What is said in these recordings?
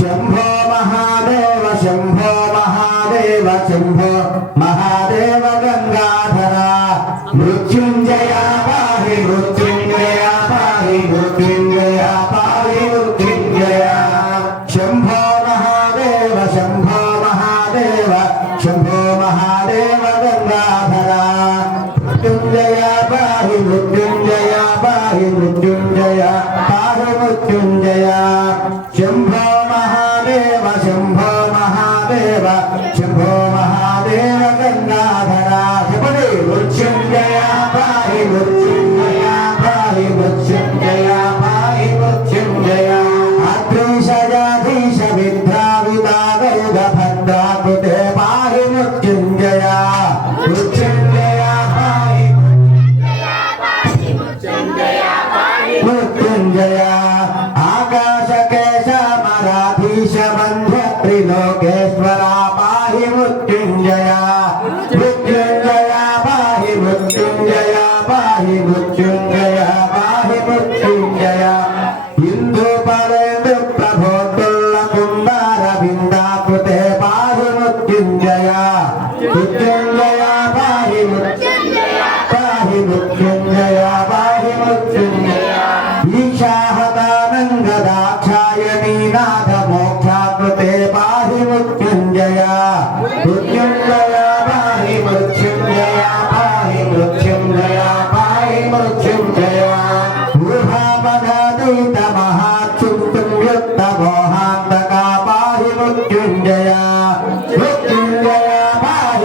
శంభో మహాదేవ శంభో మహాదేవ శంభో మృత్యుంజయ పాహు మృత్యుంజయ Shambho Mahadeva Shambho Mahadeva Shambho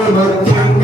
Lord, Lord, Lord.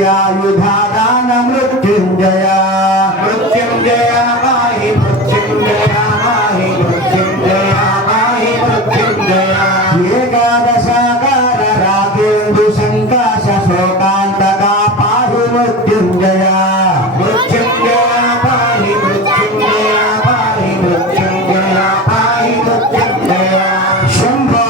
मृत्युञ्जनीयायुधादान Mrityunjay मृत्युञ्जया माहि मृत्युञ्जया माहि मृत्युञ्जया माहि मृत्युञ्जया एकादशाकार रागेन्दु सङ्काश शोकान्तदा पाहि मृत्युञ्जया मृत्युञ्जया पाहि मृत्युञ्जया पाहि मृत्युञ्जया पाहि मृत्युञ्जया शम्भो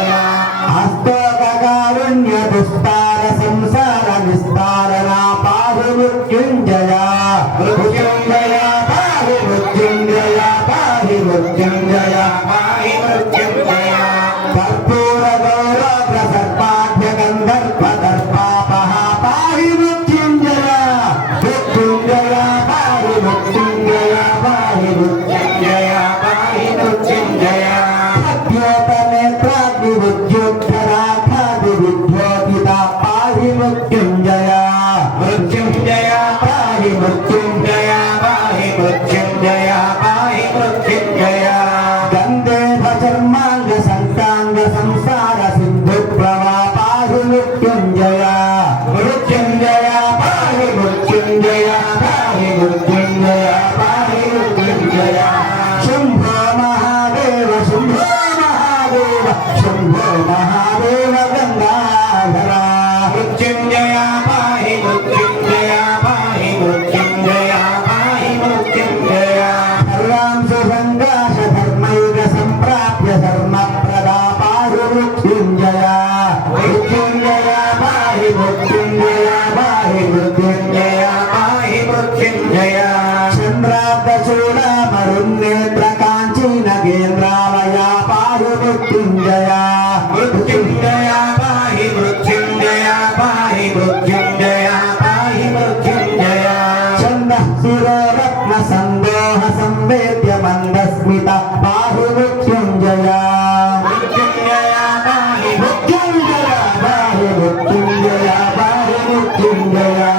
लिङ्गया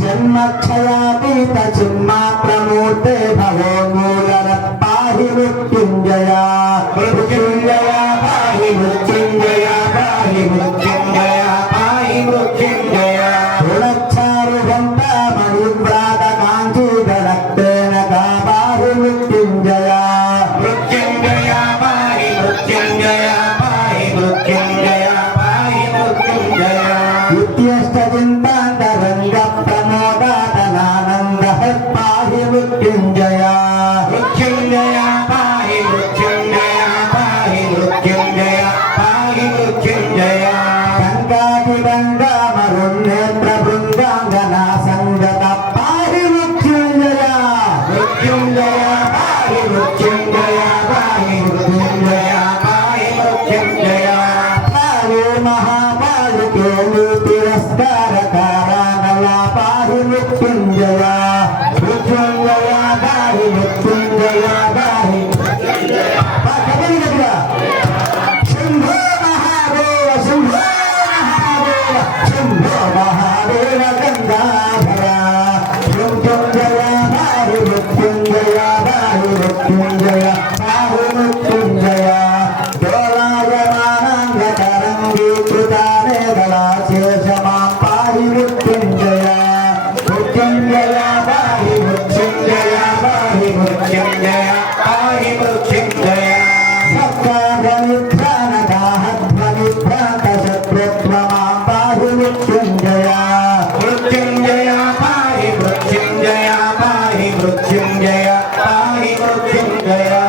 जन्मक्षया पीतचिन्मा प्रमूर्ते भवो मूलर पाहि मृत्युंजया मृत्युंजया पाहि मृत्युंजया पाहि मृत्युञ्जया पाहि मृत्युञ्जया। गुणक्षारुभन्तामणिव्रातकाञ्चीदरक्तेन गा पाहि मृत्युंजया मृत्युंजया पाहि मृत्युंजया पाहि मृत्युञ्जया पाहि मृत्युञ्जया। इत्यष्टचिन्ता जय ताई तो जय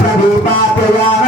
ప్రభు పాపయా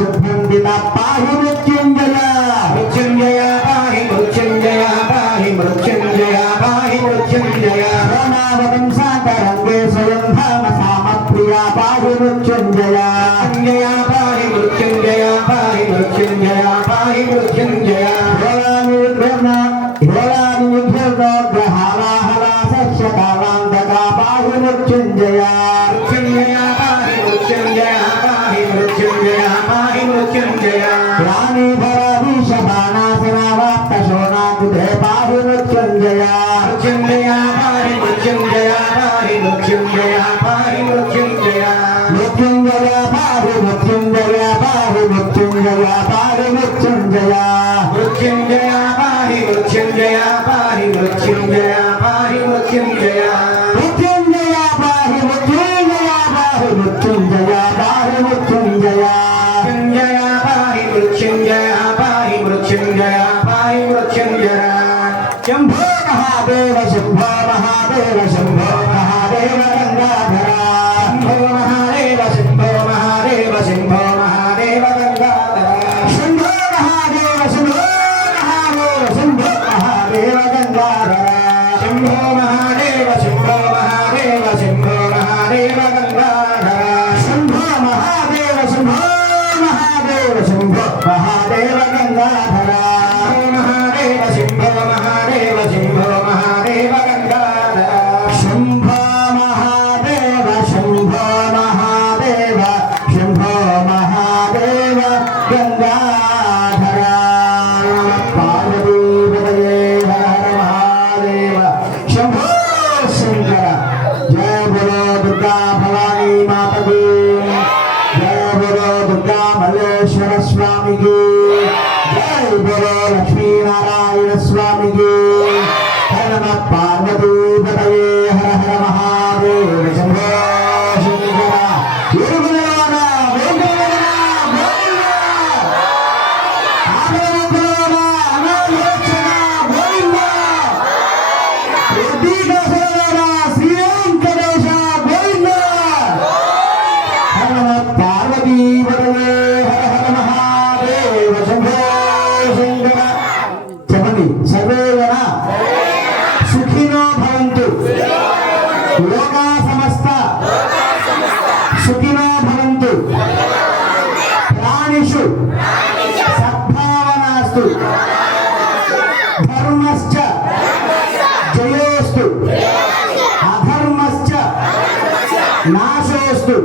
Sir Bong Binapahirot yung dala Oh my God. ప్రాణిషు సద్భావనాస్తు. ధర్మశ్చ. జయోస్తు. అధర్మశ్చ. నాశోస్తు.